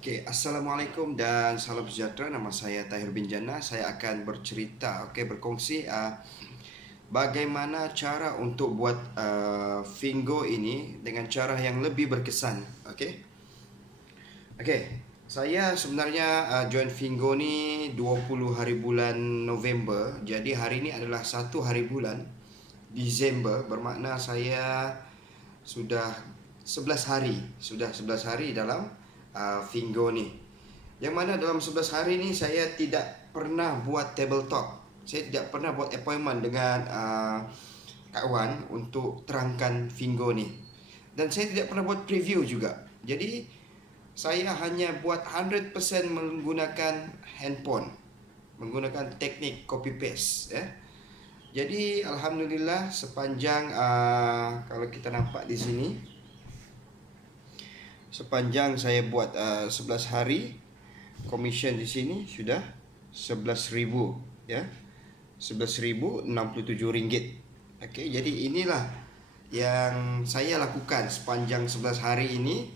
Oke, Assalamualaikum dan salam sejahtera. Nama saya Tahir bin Jannah. Saya akan bercerita, berkongsi bagaimana cara untuk buat Fingo ini dengan cara yang lebih berkesan. Saya sebenarnya join Fingo ni 20 hari bulan November. Jadi hari ini adalah 1 hari bulan Disember, bermakna saya sudah 11 hari. Sudah 11 hari dalam Fingo ni. Yang mana dalam 11 hari ni saya tidak pernah buat tabletop. Saya tidak pernah buat appointment dengan kawan untuk terangkan Fingo ni. Dan saya tidak pernah buat preview juga. Jadi saya hanya buat 100% menggunakan handphone, menggunakan teknik copy paste ya. Jadi alhamdulillah sepanjang kalau kita nampak di sini, sepanjang saya buat 11 hari, commission di sini sudah 11.000 ya. 11.067 ringgit. Jadi inilah yang saya lakukan sepanjang 11 hari ini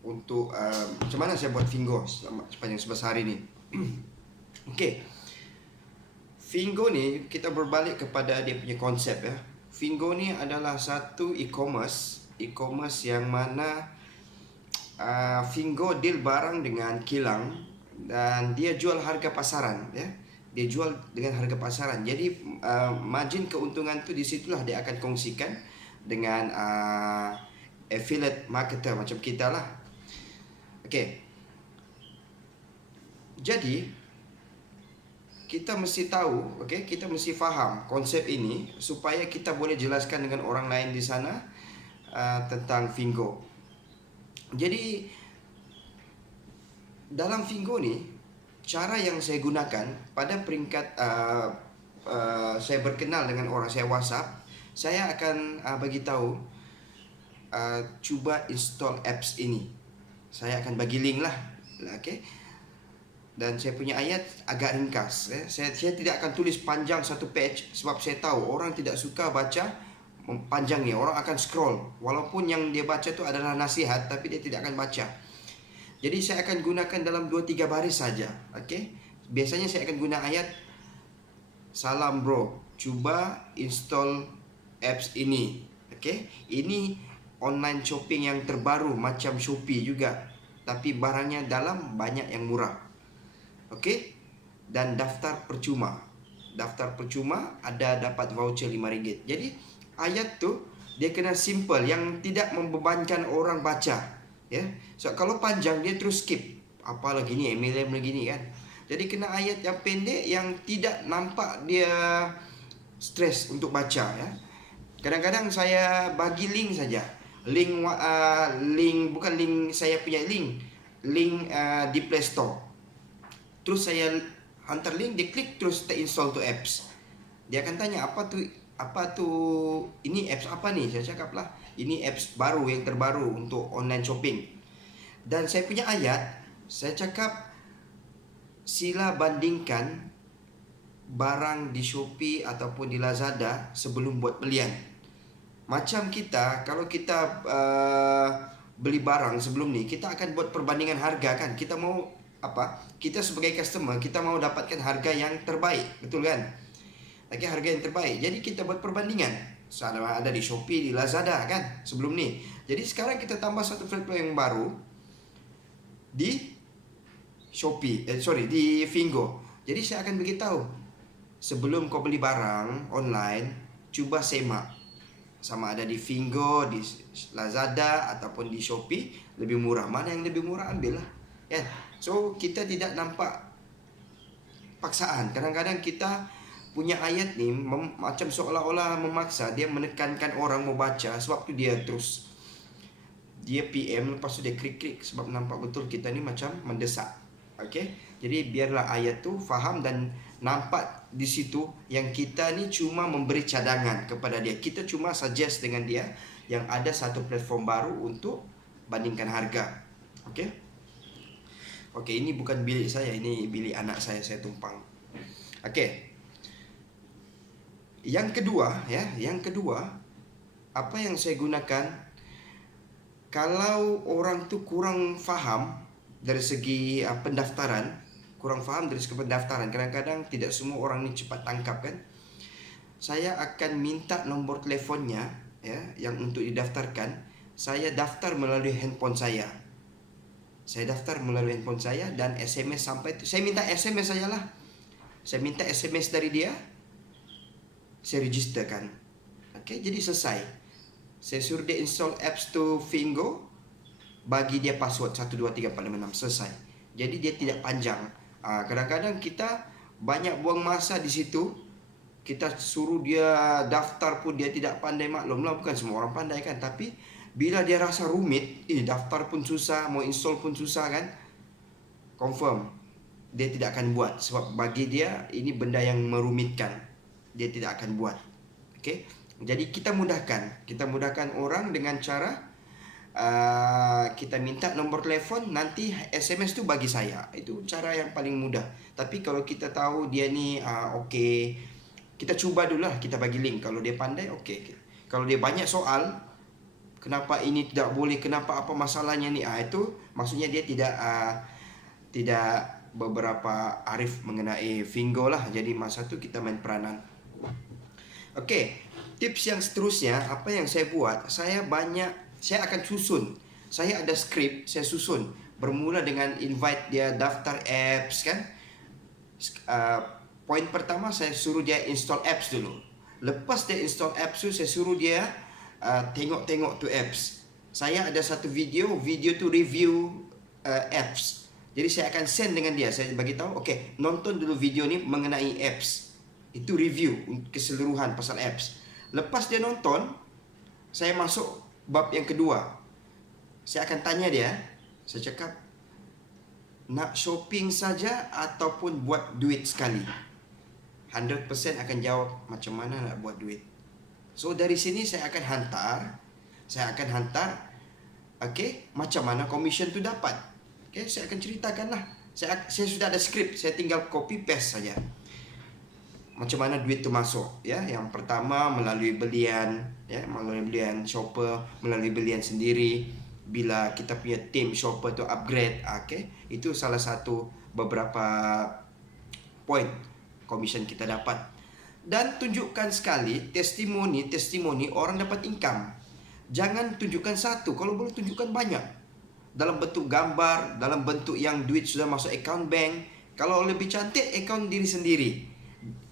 untuk macam mana saya buat Fingo sepanjang 11 hari ini. Fingo ni kita berbalik kepada dia punya konsep ya. Fingo ni adalah satu e-commerce yang mana Fingo deal barang dengan kilang dan dia jual harga pasaran ya. Dia jual dengan harga pasaran. Jadi margin keuntungan tu di situlah dia akan kongsikan dengan affiliate marketer macam kita lah. Jadi kita mesti tahu, kita mesti faham konsep ini supaya kita boleh jelaskan dengan orang lain di sana tentang Fingo. Jadi dalam Fingo ni, cara yang saya gunakan pada peringkat saya berkenal dengan orang, saya WhatsApp, saya akan bagi tahu cuba install apps ini. Saya akan bagi link lah, dan saya punya ayat agak ringkas ya. Saya tidak akan tulis panjang satu page sebab saya tahu orang tidak suka baca panjang ni. Orang akan scroll walaupun yang dia baca tu adalah nasihat, tapi dia tidak akan baca. Jadi saya akan gunakan dalam 2-3 baris saja. Biasanya saya akan guna ayat, salam bro, cuba install apps ini. Ini online shopping yang terbaru macam Shopee juga, tapi barangnya dalam banyak yang murah. Dan daftar percuma. Daftar percuma ada dapat voucher RM5. Jadi ayat tu dia kena simple, yang tidak membebankan orang baca ya. So kalau panjang dia terus skip. Apa lagi ni, MLM lagi ni kan. Jadi kena ayat yang pendek yang tidak nampak dia stres untuk baca ya. Kadang-kadang saya bagi link saja. Link bukan link saya punya link di Play Store. Terus saya hantar link, dia klik terus terinstall tu apps. Dia akan tanya apa tu ini apps apa ni? Saya cakap lah, ini apps baru yang terbaru untuk online shopping. Dan saya punya ayat, saya cakap sila bandingkan barang di Shopee ataupun di Lazada sebelum buat belian. Macam kita, kalau kita beli barang sebelum ni, kita akan buat perbandingan harga kan. Kita mau kita sebagai customer, kita mau dapatkan harga yang terbaik, betul kan? Harga yang terbaik. Jadi kita buat perbandingan. Ada di Shopee, di Lazada kan sebelum ni. Jadi sekarang kita tambah satu platform yang baru di Shopee, di Fingo. Jadi saya akan beritahu, sebelum kau beli barang online, cuba semak sama ada di Fingo, di Lazada ataupun di Shopee lebih murah. Mana yang lebih murah, ambil lah kan. So kita tidak nampak paksaan. Kadang-kadang kita punya ayat ni macam seolah-olah memaksa, dia menekankan orang mau baca. Sebab tu dia terus dia PM, lepas tu dia klik-klik sebab nampak betul kita ni macam mendesak. Jadi biarlah ayat tu faham dan nampak di situ yang kita ni cuma memberi cadangan kepada dia. Kita cuma suggest dengan dia yang ada satu platform baru untuk bandingkan harga. Ini bukan bilik saya, ini bilik anak saya tumpang. Yang kedua, apa yang saya gunakan, kalau orang tu kurang faham dari segi pendaftaran, kurang faham dari segi pendaftaran. Kadang-kadang tidak semua orang ini cepat tangkap kan. Saya akan minta nomor teleponnya ya, yang untuk didaftarkan. Saya daftar melalui handphone saya. Saya daftar melalui handphone saya dan SMS sampai itu. Saya minta SMS saja lah. Saya minta SMS dari dia. Saya registerkan. Oke, jadi selesai. Saya suruh dia install apps to Fingo. Bagi dia password 1, 2, 3, 4, 5, 6. Selesai. Jadi dia tidak panjang. Kadang-kadang kita banyak buang masa di situ. Kita suruh dia daftar pun dia tidak pandai. Maklumlah, bukan semua orang pandai kan. Tapi bila dia rasa rumit, daftar pun susah, mau install pun susah kan, confirm dia tidak akan buat. Sebab bagi dia ini benda yang merumitkan, dia tidak akan buat. Okey, jadi kita mudahkan orang dengan cara kita minta nomor telefon, nanti SMS tu bagi saya. Itu cara yang paling mudah. Tapi kalau kita tahu dia ni okey, kita cuba dulu lah, kita bagi link. Kalau dia pandai, okey. Kalau dia banyak soal, kenapa ini tidak boleh, kenapa, apa masalahnya ni, itu maksudnya dia tidak beberapa arif mengenai Fingo lah. Jadi masa tu kita main peranan. Okey, tips yang seterusnya apa yang saya buat, saya akan susun. Saya ada skrip, saya susun. Bermula dengan invite dia daftar apps kan. Poin pertama saya suruh dia install apps dulu. Lepas dia install apps tu, saya suruh dia tengok-tengok tu apps. Saya ada satu video tu review apps. Jadi saya akan send dengan dia. Saya bagi tahu, okey, nonton dulu video ni mengenai apps. Itu review keseluruhan pasal apps. Lepas dia nonton, saya masuk bab yang kedua. Saya akan tanya dia, saya cakap, nak shopping saja ataupun buat duit sekali? 100% akan jawab macam mana nak buat duit. So dari sini saya akan hantar, okey, macam mana commission tu dapat. Okey, saya akan ceritakanlah. Saya sudah ada skrip, saya tinggal copy paste saja. Macam mana duit tu masuk ya. Yang pertama melalui belian ya, melalui belian shopper, melalui belian sendiri. Bila kita punya team shopper tu upgrade, okey, itu salah satu beberapa point commission kita dapat. Dan tunjukkan sekali testimoni orang dapat income. Jangan tunjukkan satu, kalau boleh tunjukkan banyak. Dalam bentuk gambar, dalam bentuk yang duit sudah masuk account bank. Kalau lebih cantik, account diri sendiri.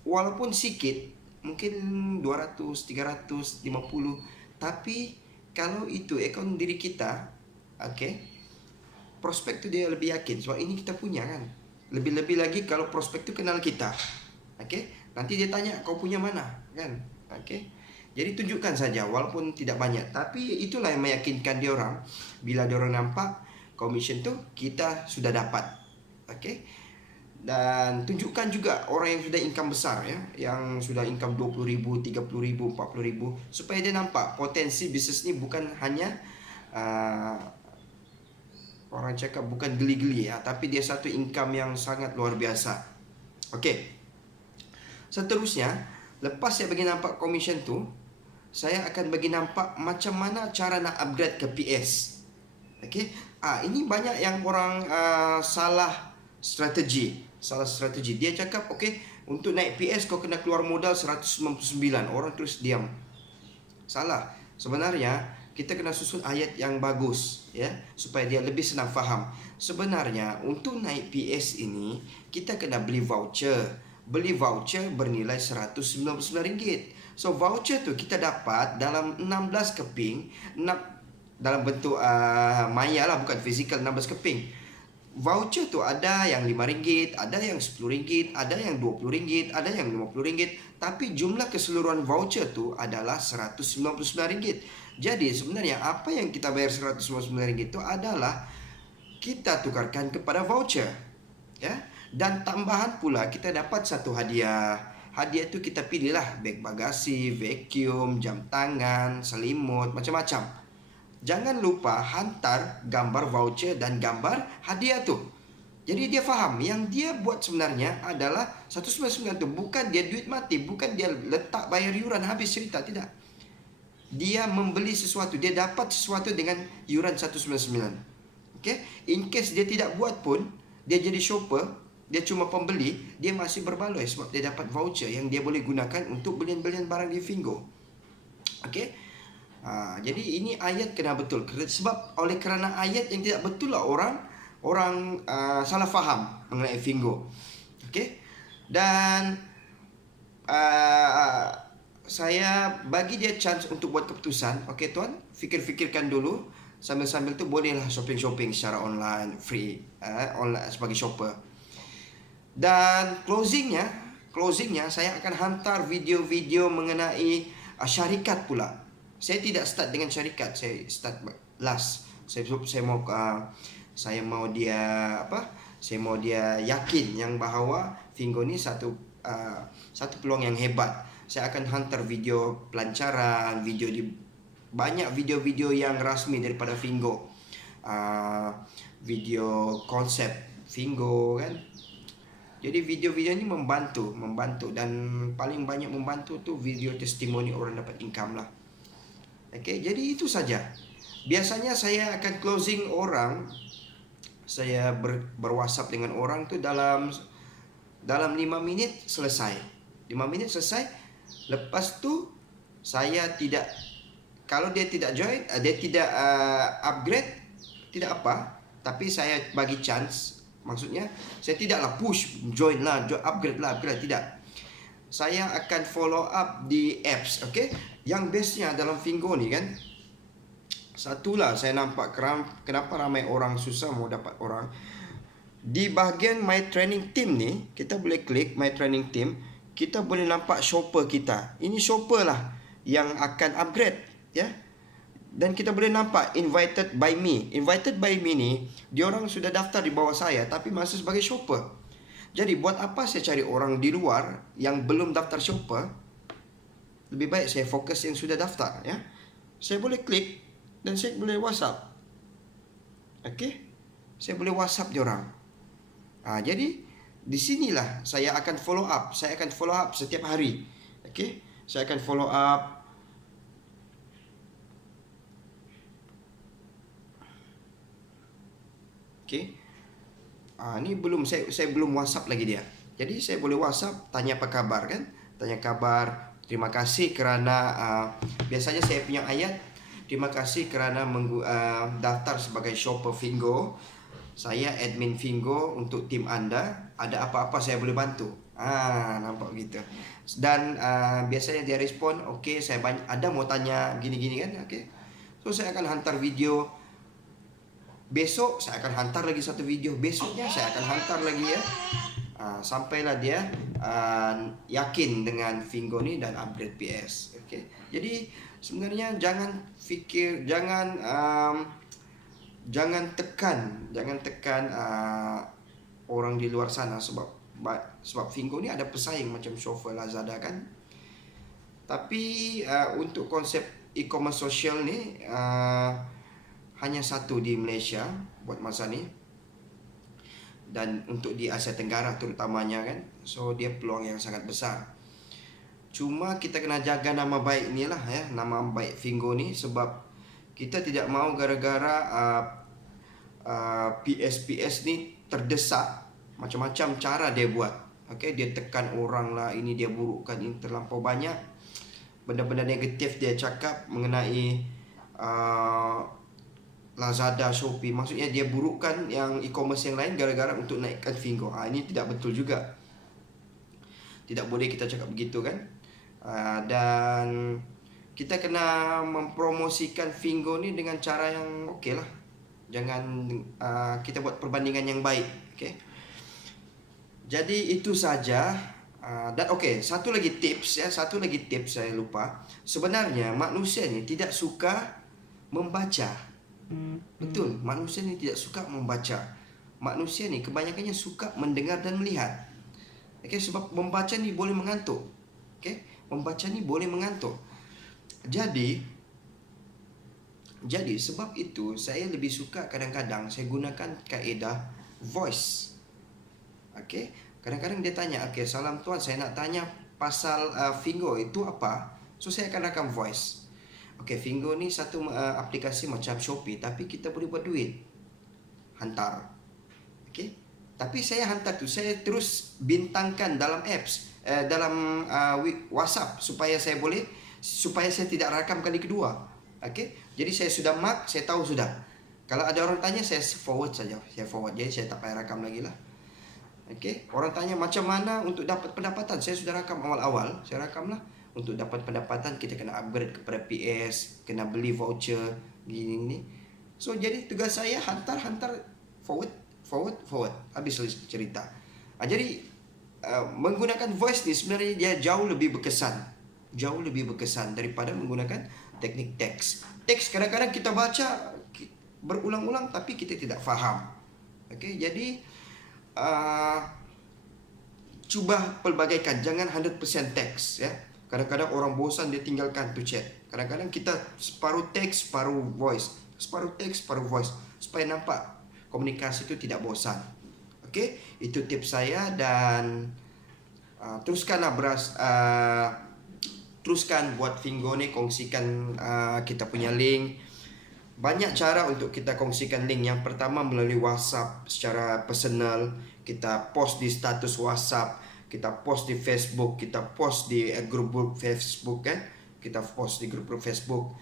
Walaupun sikit, mungkin 200, 350, tapi kalau itu account diri kita, okey, prospek tu dia lebih yakin sebab ini kita punya kan. Lebih-lebih lagi kalau prospek tu kenal kita. Okey, nanti dia tanya kau punya mana kan. Okey. Jadi tunjukkan saja walaupun tidak banyak, tapi itulah yang meyakinkan dia orang. Bila dia orang nampak commission tu kita sudah dapat. Okey. Dan tunjukkan juga orang yang sudah income besar ya, yang sudah income 20,000, 30,000, 40,000, supaya dia nampak potensi bisnes ni bukan hanya orang cakap bukan geli-geli ya, tapi dia satu income yang sangat luar biasa. Okey. Seterusnya, lepas saya bagi nampak commission tu, saya akan bagi nampak macam mana cara nak upgrade ke PS. Okey. Ini banyak yang orang salah strategi. Dia cakap, okey, untuk naik PS kau kena keluar modal 199. Orang terus diam. Salah. Sebenarnya kita kena susun ayat yang bagus ya, supaya dia lebih senang faham. Sebenarnya untuk naik PS ini kita kena beli voucher. Beli voucher bernilai RM199. So voucher tu kita dapat dalam 16 keping, dalam bentuk maya lah, bukan fizikal, 16 keping. Voucher tu ada yang RM5, ada yang RM10, ada yang RM20, ada yang RM50. Tapi jumlah keseluruhan voucher tu adalah RM199. Jadi sebenarnya apa yang kita bayar RM199 itu adalah kita tukarkan kepada voucher ya. Dan tambahan pula kita dapat satu hadiah. Hadiah tu kita pilihlah beg bagasi, vacuum, jam tangan, selimut, macam-macam. Jangan lupa hantar gambar voucher dan gambar hadiah tu. Jadi dia faham yang dia buat sebenarnya adalah 199 tu bukan dia duit mati, bukan dia letak bayar yuran habis cerita, tidak. Dia membeli sesuatu, dia dapat sesuatu dengan yuran 199. Okay? In case dia tidak buat pun, dia jadi shopper, dia cuma pembeli, dia masih berbaloi sebab dia dapat voucher yang dia boleh gunakan untuk belian-belian barang di Fingo. Okay? Jadi ini ayat kena betul. Sebab oleh kerana ayat yang tidak betul lah orang salah faham mengenai Fingo. Okay? Dan saya bagi dia chance untuk buat keputusan. Okay tuan, fikir-fikirkan dulu. Sambil-sambil tu bolehlah shopping-shopping secara online, free, online sebagai shopper. Dan closingnya saya akan hantar video-video mengenai syarikat pula. Saya tidak start dengan syarikat, saya start last. Saya mau dia yakin yang bahawa Fingo ni satu peluang yang hebat. Saya akan hantar video pelancaran, banyak video-video yang rasmi daripada Fingo, video konsep Fingo kan. Jadi video-video ni membantu dan paling banyak membantu tu video testimoni orang dapat income lah. Okay, jadi itu saja. Biasanya saya akan closing orang, saya berwhatsapp dengan orang tu dalam 5 minit selesai. 5 minit selesai. Lepas tu saya tidak, kalau dia tidak join, dia tidak upgrade, tidak apa. Tapi saya bagi chance. Maksudnya, saya tidaklah push, join lah, upgrade, tidak. Saya akan follow up di apps, okay? Yang bestnya dalam Fingo ni kan, satulah saya nampak kenapa ramai orang susah mau dapat orang. Di bahagian My Training Team ni, kita boleh klik My Training Team. Kita boleh nampak shopper kita. Ini shopper lah yang akan upgrade. Ya, dan kita boleh nampak invited by me. Invited by me ni, diorang sudah daftar di bawah saya tapi masih sebagai shopper. Jadi buat apa saya cari orang di luar yang belum daftar shopper? Lebih baik saya fokus yang sudah daftar ya. Saya boleh klik dan saya boleh WhatsApp. Okey? Saya boleh WhatsApp diorang. Jadi di sinilah saya akan follow up. Saya akan follow up setiap hari. Okey? Saya akan follow up. Okay. Ni belum saya belum WhatsApp lagi dia. Jadi saya boleh WhatsApp, tanya apa kabar kan? Tanya kabar. Terima kasih kerana biasanya saya punya ayat. Terima kasih kerana daftar sebagai shopper Fingo. Saya admin Fingo untuk tim anda. Ada apa-apa saya boleh bantu. Nampak gitu. Dan biasanya dia respon, okey, saya ada mau tanya gini-gini kan? Okey. So saya akan hantar video. Besok saya akan hantar lagi satu video. Besoknya saya akan hantar lagi ya. Sampailah dia yakin dengan Fingo ni dan upgrade PS. Okay. Jadi sebenarnya jangan tekan orang di luar sana sebab Fingo ni ada pesaing macam Shopper, Lazada kan. Tapi untuk konsep e-commerce sosial ni hanya satu di Malaysia buat masa ni, dan untuk di Asia Tenggara terutamanya kan. So dia peluang yang sangat besar. Cuma kita kena jaga nama baik ni lah ya, nama baik Fingo ni, sebab kita tidak mau gara-gara PS ni terdesak, macam-macam cara dia buat. Okay, dia tekan orang lah, ini dia burukkan, ini terlampau banyak benda-benda negatif dia cakap mengenai Lazada, Shopee. Maksudnya dia burukkan yang e-commerce yang lain gara-gara untuk naikkan Fingo. Ini tidak betul juga. Tidak boleh kita cakap begitu kan. Dan kita kena mempromosikan Fingo ni dengan cara yang okey lah. Jangan kita buat perbandingan yang baik. Okay? Jadi itu saja. Dan okey, satu lagi tips saya lupa. Sebenarnya manusia ni tidak suka membaca. Betul, manusia ni tidak suka membaca. Manusia ni kebanyakannya suka mendengar dan melihat. Okay, sebab membaca ni boleh mengantuk. Okay, membaca ni boleh mengantuk. Jadi sebab itu saya lebih suka kadang-kadang saya gunakan kaedah voice. Okay, kadang-kadang dia tanya, okay, salam tuan, saya nak tanya pasal Fingo itu apa. So saya akan rakam voice. Okay, Fingo ni satu aplikasi macam Shopee, tapi kita boleh buat duit. hantar. Okey. Tapi saya hantar tu, saya terus bintangkan dalam apps, dalam WhatsApp supaya saya tidak rakam kali kedua. Okey. Jadi saya sudah mark, saya tahu sudah. Kalau ada orang tanya, saya forward saja. Saya forward. Jadi saya tak payah rakam lagi lah. Okey. Orang tanya macam mana untuk dapat pendapatan, saya sudah rakam awal-awal. Saya rakam lah. Untuk dapat pendapatan kita kena upgrade kepada PS, kena beli voucher, gini-gini. So jadi tugas saya hantar, forward. Habis cerita. Jadi menggunakan voice ni sebenarnya dia jauh lebih berkesan daripada menggunakan teknik teks. Teks kadang-kadang kita baca berulang-ulang tapi kita tidak faham. Okey, jadi cuba pelbagaikan, jangan 100% teks ya. Kadang-kadang orang bosan dia tinggalkan tu chat. Kadang-kadang kita separuh teks, separuh voice. Separuh teks, separuh voice. Supaya nampak komunikasi itu tidak bosan. Okey, itu tips saya dan teruskanlah teruskan buat Fingo ni, kongsikan kita punya link. Banyak cara untuk kita kongsikan link. Yang pertama melalui WhatsApp secara personal. Kita post di status WhatsApp, kita post di Facebook, kita post di grup Facebook kan. Kita post di grup Facebook.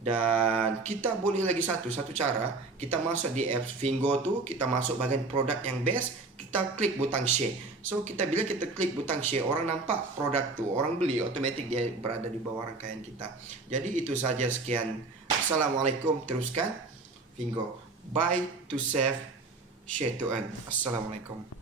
Dan kita boleh lagi satu cara, kita masuk di apps Fingo tu, kita masuk bahagian produk yang best, kita klik butang share. So bila kita klik butang share, orang nampak produk tu, orang beli, otomatik dia berada di bawah rangkaian kita. Jadi itu saja, sekian. Assalamualaikum. Teruskan Fingo. Buy to save, share to earn. Assalamualaikum.